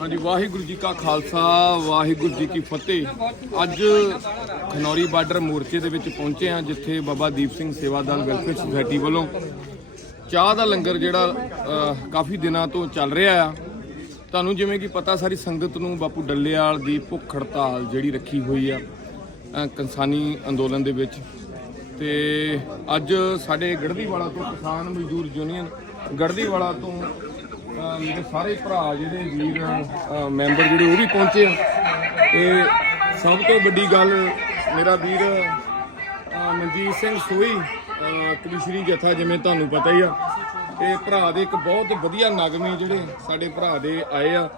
ਹਾਂਜੀ ਵਾਹਿਗੁਰੂ ਜੀ ਕਾ ਖਾਲਸਾ ਵਾਹਿਗੁਰੂ ਜੀ ਕੀ ਫਤਿਹ। ਅੱਜ ਖਨੌਰੀ ਬਾਰਡਰ ਮੋਰਚੇ ਦੇ ਵਿੱਚ ਪਹੁੰਚੇ ਹਾਂ ਜਿੱਥੇ ਬਾਬਾ ਦੀਪ ਸਿੰਘ ਸੇਵਾਦਾਰ ਵੈਲਫੇਅਰ ਸੁਸਾਇਟੀ ਵੱਲੋਂ ਚਾਹ ਦਾ ਲੰਗਰ ਜਿਹੜਾ ਅਹ, ਕਾਫੀ ਦਿਨਾਂ ਤੋਂ ਚੱਲ ਰਿਹਾ ਆ। ਤੁਹਾਨੂੰ ਜਿਵੇਂ ਕਿ ਪਤਾ ਸਾਰੀ ਸੰਗਤ ਨੂੰ ਬਾਪੂ ਡੱਲੇਵਾਲ ਦੀ ਭੁੱਖ ਹੜਤਾਲ ਜਿਹੜੀ ਰੱਖੀ ਹੋਈ ਆ ਅਹ, ਕਿਸਾਨੀ ਅੰਦੋਲਨ ਦੇ ਵਿੱਚ। ਤੇ ਅੱਜ ਸਾਡੇ ਗੜਦੀਵਾਲਾ ਤੋਂ ਕਿਸਾਨ ਮਜ਼ਦੂਰ ਯੂਨੀਅਨ ਗੜਦੀਵਾਲਾ ਤੋਂ ਅਹ, ਮੇਰੇ ਸਾਰੇ ਭਰਾ ਜਿਹੜੇ ਵੀਰ ਅਹ, ਮੈਂਬਰ ਜਿਹੜੇ ਉਹ ਵੀ ਪਹੁੰਚੇ ਆ। ਤੇ ਸਭ ਤੋਂ ਵੱਡੀ ਗੱਲ ਮੇਰਾ ਵੀਰ ਅਹ, ਮਨਜੀਤ ਸਿੰਘ ਸੋਈ ਅਹ, ਕਵਿਸ਼ਰੀ ਜਥਾ ਜਿਵੇਂ ਤੁਹਾਨੂੰ ਪਤਾ ਹੀ ਆ। ਇਹ ਭਰਾ ਦੇ ਇੱਕ ਬਹੁਤ ਵਧੀਆ ਨਗਮੇ ਜਿਹੜੇ ਸਾਡੇ ਭਰਾ ਦੇ ਆਏ ਆ।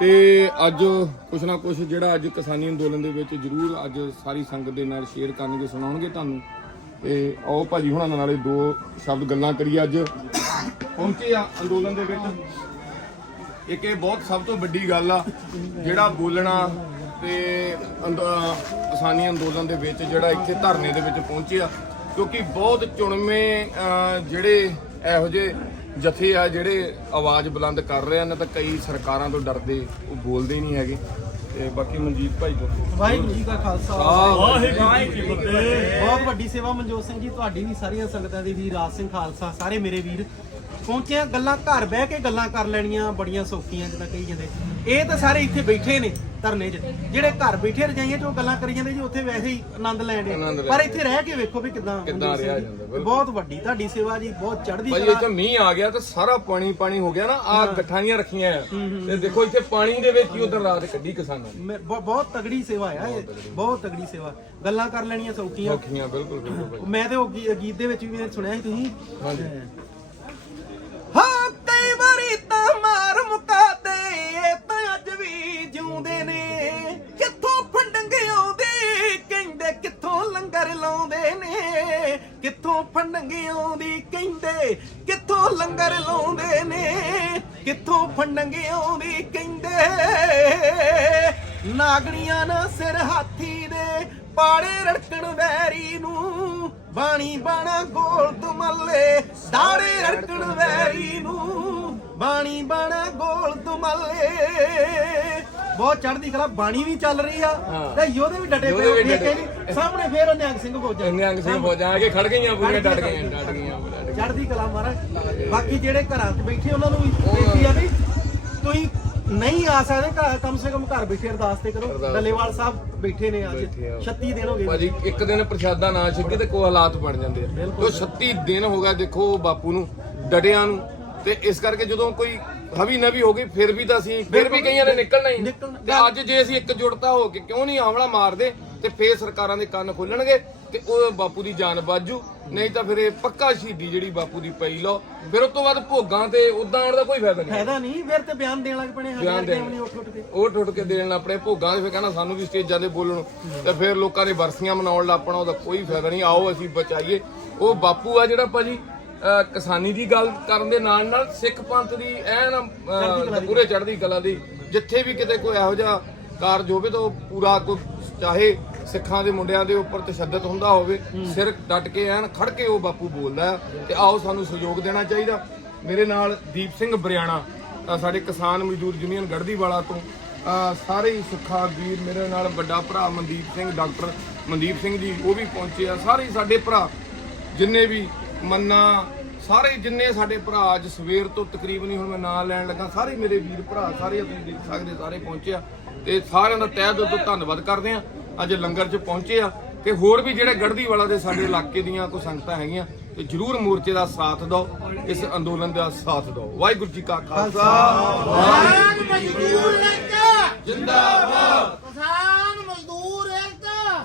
ਤੇ ਅੱਜ ਕੁਛ ਨਾ ਕੁਛ ਜਿਹੜਾ ਅੱਜ ਕਿਸਾਨੀ ਅੰਦੋਲਨ ਦੇ ਵਿੱਚ ਜ਼ਰੂਰ ਅੱਜ ਸਾਰੀ ਸੰਗਤ ਦੇ ਨਾਲ ਸ਼ੇਅਰ ਕਰਨਗੇ ਸੁਣਾਉਣਗੇ ਤੁਹਾਨੂੰ। ਤੇ ਆਓ ਭਾਜੀ ਹੁਣਾਂ ਨਾਲੇ ਦੋ ਸ਼ਬਦ ਗੱਲਾਂ ਕਰੀਏ ਅੱਜ। ਪਹੁੰਚੇ ਆ ਅੰਦੋਲਨ ਦੇ ਵਿੱਚ। ਇੱਕ ਇਹ ਬਹੁਤ ਸਭ ਤੋਂ ਵੱਡੀ ਗੱਲ ਆ ਜਿਹੜਾ ਬੋਲਣਾ ਤੇ ਕਿਸਾਨੀ ਅੰਦੋਲਨ ਦੇ ਵਿੱਚ ਜਿਹੜਾ ਇੱਥੇ ਧਰਨੇ ਦੇ ਵਿੱਚ ਪਹੁੰਚੇ ਆ ਕਿਉਂਕਿ ਬਹੁਤ ਚੁਣਵੇਂ ਜਿਹੜੇ ਇਹੋ ਜਿਹੇ ਜਥੇ ਆ ਜਿਹੜੇ ਆਵਾਜ਼ ਬੁਲੰਦ ਕਰ ਰਹੇ ਨੇ ਤਾਂ ਕਈ ਸਰਕਾਰਾਂ ਤੋਂ ਡਰਦੇ ਉਹ ਬੋਲਦੇ ਹੀ ਨਹੀਂ ਹੈਗੇ। ਤੇ ਬਾਕੀ ਮਨਜੀਤ ਭਾਈ ਤੋਂ ਵਾਹਿਗੁਰੂ ਜੀ ਕਾ ਖਾਲਸਾ। ਵਾਹਿਗੁਰੂ ਜੀ ਕੀ ਬਹੁਤ ਵੱਡੀ ਸੇਵਾ ਮਨਜੋਤ ਸਿੰਘ ਜੀ ਤੁਹਾਡੀ ਵੀ ਸਾਰੀਆਂ ਸੰਗਤਾਂ ਦੀ ਵੀ ਰਾਜ ਸਿੰਘ ਖਾਲਸਾ ਸਾਰੇ ਮੇਰੇ ਵੀਰ। ਪਹੁੰਚੇ ਆ ਗੱਲਾਂ ਘਰ ਬਹਿ ਕੇ ਗੱਲਾਂ ਕਰ ਲੈਣੀਆਂ ਬੜੀਆਂ ਸੌਖੀਆਂ ਜਿੱਦਾਂ ਕਹੀ ਜਾਂਦੇ। ਇਹ ਤਾਂ ਸਾਰੇ ਇੱਥੇ ਬੈਠੇ ਨੇ ਧਰਨੇ 'ਚ। ਜਿਹੜੇ ਘਰ ਬੈਠੇ ਰਜਾਈਆਂ 'ਚ ਉਹ ਗੱਲਾਂ ਕਰੀ ਜਾਂਦੇ ਜੀ ਉੱਥੇ ਵੈਸੇ ਹੀ ਆਨੰਦ ਲੈਣ ਦੇ ਪਰ ਇੱਥੇ ਰਹਿ ਕੇ ਵੇਖੋ ਵੀ ਕਿਦਾਂ ਕਿੱਦਾਂ ਰਿਹਾ ਜਾਂਦਾ, ਬਿਲਕੁਲ। ਬਹੁਤ ਵੱਡੀ ਤੁਹਾਡੀ ਸੇਵਾ ਜੀ ਬਹੁਤ ਚੜ੍ਹਦੀ ਭਾਈ ਕਲਾ। ਇੱਥੇ ਮੀਂਹ ਆ ਗਿਆ ਤਾਂ ਸਾਰਾ ਪਾਣੀ ਪਾਣੀ ਹੋ ਗਿਆ ਨਾ ਆ ਗੱਠਾਂ ਰੱਖੀਆਂ ਆ। ਤੇ ਦੇਖੋ ਇੱਥੇ ਪਾਣੀ ਦੇ ਵਿੱਚ ਹੀ ਉਧਰ ਰਾਤ ਕੱਢੀ ਕਿਸਾਨਾਂ ਨੇ। ਮੈਂ- ਬਹੁ- ਬਹੁਤ ਤਗੜੀ ਸੇਵਾ ਆ ਇਹ। ਬਹੁਤ ਤਗੜੀ। ਸੇਵਾ। ਗੱਲਾਂ ਕਰ ਲੈਣੀਆਂ ਸੌਖੀਆਂ। ਔਖੀਆਂ ਬਿਲਕੁਲ ਬਿਲਕੁਲ ਭਾਈ। ਮੈਂ ਤੇ ਉਹ ਗੀ- ਗੀਤ ਦੇ ਵਿੱਚ ਵੀ ਸੁਣਿਆ ਸੀ ਤੁਸੀਂ। ਹਾਂਜੀ ਕਈ ਵਾਰੀ ਤਾਂ ਮੁਕਾ ਦੇ, ਇਹ ਤਾਂ ਅੱਜ ਵੀ ਜਿਉਂਦੇ ਨੇ। ਕਿੱਥੋਂ ਫੰਡੰਗ ਆਉਂਦੇ, ਕਹਿੰਦੇ ਕਿੱਥੋਂ ਲੰਗਰ ਲਾਉਂਦੇ ਨੇ। ਕਿੱਥੋਂ ਫੰਡੰਗ ਆਉਂਦੀ, ਕਹਿੰਦੇ ਕਿੱਥੋਂ ਲੰਗਰ ਲਾਉਂਦੇ ਨੇ। ਕਿੱਥੋਂ ਫੰਡੰਗ ਆਉਂਦੀ, ਕਹਿੰਦੇ ਨਾਗਣੀਆਂ ਨਾ ਸਿਰ ਹਾਥੀ ਦੇ, ਪਾੜੇ ਰੜਕਣ ਵੈਰੀ ਨੂੰ। ਬਾਣੀ ਬਾਣਾ ਗੋਲ ਤੁਮੱਲੇ ਦਾੜੇ ਰੜਕਣ ਵੈਰੀ ਨੂੰ। ਬਾਣੀ ਬਾਣਾ ਗੋਲ ਤੁਮੱਲੇ ਬਹੁਤ ਚੜ੍ਹਦੀ ਕਲਾ ਬਾਣੀ ਵੀ ਚੱਲ ਰਹੀ ਆ। ਤੇ ਯੋਧੇ ਵੀ ਡਟੇ ਪਏ ਵੀ ਵੇਖ ਕੇ ਡਟੇ। ਨੀ, ਸਾਹਮਣੇ ਫੇਰ ਨਿਹੰਗ ਸਿੰਘ ਫੌਜਾਂ। ਨਿਹੰਗ ਸਿੰਘ ਫੌਜਾਂ ਆ ਕੇ ਖੜ ਗਈਆਂ ਪੂਰੀਆਂ ਡਟ ਗਈਆਂ ਡਟ ਗਈਆਂ। ਚੜ੍ਹਦੀ ਕਲਾ ਮਹਾਰਾਜ। ਬਾਕੀ ਜਿਹੜੇ ਘਰਾਂ 'ਚ ਬੈਠੇ ਉਹਨਾਂ ਨੂੰ ਵੀ ਬੇਨਤੀ ਆ ਵੀ ਤੁਸੀਂ ਨਹੀਂ ਆ ਸਕਦੇ ਘਰ ਕਮ ਸੇ ਕਮ ਘਰ ਬੈਠੇ ਅਰਦਾਸ ਤੇ ਕਰੋ। ਅਰਦਾਸ। ਡੱਲੇਵਾਲ ਸਾਹਿਬ ਬੈਠੇ ਨੇ ਅੱਜ। ਬੈਠੇ ਆ। 36 ਦਿਨ ਹੋ ਗਏ ਭਾਜੀ ਇੱਕ ਦਿਨ ਪ੍ਰਸ਼ਾਦਾ ਨਾ ਛੱਗੇ ਤੇ ਕੋ ਹਾਲਾਤ ਬਣ ਜਾਂਦੇ ਆ। ਬਿਲਕੁਲ। ਤੋ 36 ਦਿਨ ਹੋ ਗਿਆ ਦੇਖੋ ਬਾਪੂ ਨੂੰ ਡਟਿਆਂ ਨੂੰ। ਤੇ ਇਸ ਕਰਕੇ ਜਦੋਂ ਕੋਈ ਹਵੀ ਨਵੀ ਹੋ ਗਈ ਫਿਰ ਵੀ ਤਾਂ ਅਸੀਂ ਫਿਰ ਵੀ ਕਈਆਂ ਨੇ ਨਿਕਲਣਾ ਹੀ। ਤੇ ਅੱਜ ਜੇ ਅਸੀਂ ਇਕਜੁੱਟਤਾ ਹੋ ਕੇ ਕਿਉਂ ਨਹੀਂ ਹਮਲਾ ਮਾਰਦੇ ਤੇ ਫੇਰ ਸਰਕਾਰਾਂ ਦੇ ਕੰਨ ਖੁੱਲਣਗੇ ਤੇ ਉਹ ਬਾਪੂ ਦੀ ਜਾਨ ਬਾਜੂ। ਨਹੀਂ ਤਾਂ ਫਿਰ ਇਹ ਪੱਕਾ ਸ਼ਹੀਦੀ ਜਿਹੜੀ ਬਾਪੂ ਦੀ ਪਈ ਲਓ। ਫਿਰ ਉਸ ਤੋਂ ਬਾਅਦ ਭੋਗਾਂ ਤੇ ਉਦਾਂ ਆਉਣ ਦਾ ਕੋਈ ਫਾਇਦਾ ਨਹੀਂ। ਫਾਇਦਾ ਨਹੀਂ ਫਿਰ ਤੇ ਬਿਆਨ ਦੇਣ ਲੱਗ ਪਣੇ ਬਿਆਨ ਦੇਣ। ਉੱਠ ਉੱਠ ਕੇ? ਉਹ ਟੁੱਟ ਕੇ ਦੇਣ ਆਪਣੇ ਭੋਗਾਂ ਦੇ ਫਿਰ ਕਹਿੰਦਾ ਸਾਨੂੰ ਵੀ ਸਟੇਜਾਂ ਤੇ ਬੋਲਣ। ਤੇ ਫਿਰ ਲੋਕਾਂ ਦੇ ਵਰਸੀਆਂ ਮਨਾਉਣ ਲੱਪਣਾ ਉਹਦਾ ਕੋਈ ਫਾਇਦਾ ਨਹੀਂ। ਆਓ ਅਸੀਂ ਬਚਾਈਏ। ਉਹ ਬਾਪੂ ਆ ਜਿਹੜਾ ਭਾਜੀ ਕਿਸਾਨੀ ਦੀ ਗੱਲ ਕਰਨ ਦੇ ਨਾਲ ਨਾਲ ਸਿੱਖ ਪੰਥ ਦੀ ਐਨ ਪੂਰੇ ਚੜ੍ਹਦੀ ਕਲਾ ਦੀ। ਜਿੱਥੇ ਵੀ ਕਿਤੇ ਕੋਈ ਇਹੋ ਜਿਹਾ ਕਾਰਜ ਹੋਵੇ ਤਾਂ ਉਹ ਪੂਰਾ ਕੋਈ ਚਾਹੇ ਸਿੱਖਾਂ ਦੇ ਮੁੰਡਿਆਂ ਦੇ ਉੱਪਰ ਤਸ਼ੱਦਦ ਹੁੰਦਾ ਹੋਵੇ ਸਿਰ ਡਟ ਕੇ ਐਨ ਖੜ ਕੇ ਉਹ ਬਾਪੂ ਬੋਲਦਾ ਤੇ ਆਓ ਸਾਨੂੰ ਸਹਿਯੋਗ ਦੇਣਾ ਚਾਹੀਦਾ। ਮੇਰੇ ਨਾਲ ਦੀਪ ਸਿੰਘ ਬਰਿਆਣਾ ਸਾਡੇ ਕਿਸਾਨ ਮਜ਼ਦੂਰ ਯੂਨੀਅਨ ਗੜਦੀਵਾਲਾ ਤੋਂ ਸਾਰੇ ਹੀ ਸੁੱਖਾ ਵੀਰ ਮੇਰੇ ਨਾਲ ਵੱਡਾ ਭਰਾ ਮਨਦੀਪ ਸਿੰਘ ਡਾਕਟਰ ਮਨਦੀਪ ਸਿੰਘ ਜੀ ਉਹ ਵੀ ਪਹੁੰਚੇ ਆ। ਸਾਰੇ ਸਾਡੇ ਭਰਾ ਜਿੰਨੇ ਵੀ ਮੰਨਾ ਸਾਰੇ ਜਿੰਨੇ ਸਾਡੇ ਭਰਾ ਅੱਜ ਸਵੇਰ ਤੋਂ ਤਕਰੀਬਨ ਹੀ ਹੁਣ ਮੈਂ ਨਾਂ ਲੈਣ ਲੱਗਾ ਸਾਰੇ ਮੇਰੇ ਵੀਰ ਭਰਾ ਸਾਰੇ ਤੁਸੀਂ ਦੇਖ ਸਕਦੇ ਸਾਰੇ ਪਹੁੰਚੇ ਆ। ਤੇ ਸਾਰਿਆਂ ਦਾ ਤਹਿ ਦਿਲ ਤੋਂ ਧੰਨਵਾਦ ਕਰਦੇ ਆ ਅੱਜ ਲੰਗਰ 'ਚ ਪਹੁੰਚੇ ਆ। ਤੇ ਹੋਰ ਵੀ ਜਿਹੜੇ ਗੜਦੀਵਾਲਾ ਦੇ ਸਾਡੇ ਇਲਾਕੇ ਦੀਆਂ ਕੋਈ ਸੰਗਤਾਂ ਹੈਗੀਆਂ ਤੇ ਜਰੂਰ ਮੋਰਚੇ ਦਾ ਸਾਥ ਦਿਓ ਇਸ ਅੰਦੋਲਨ ਦਾ ਸਾਥ ਦਿਓ। ਵਾਹਿਗੁਰੂ ਜੀ ਕਾ ਖਾਲਸਾ। ਕਿਸਾਨ ਮਜ਼ਦੂਰ ਏਕਤਾ ਜਿੰਦਾਬਾਦ। ਕਿਸਾਨ ਮਜ਼ਦੂਰ ਏਕਤਾ।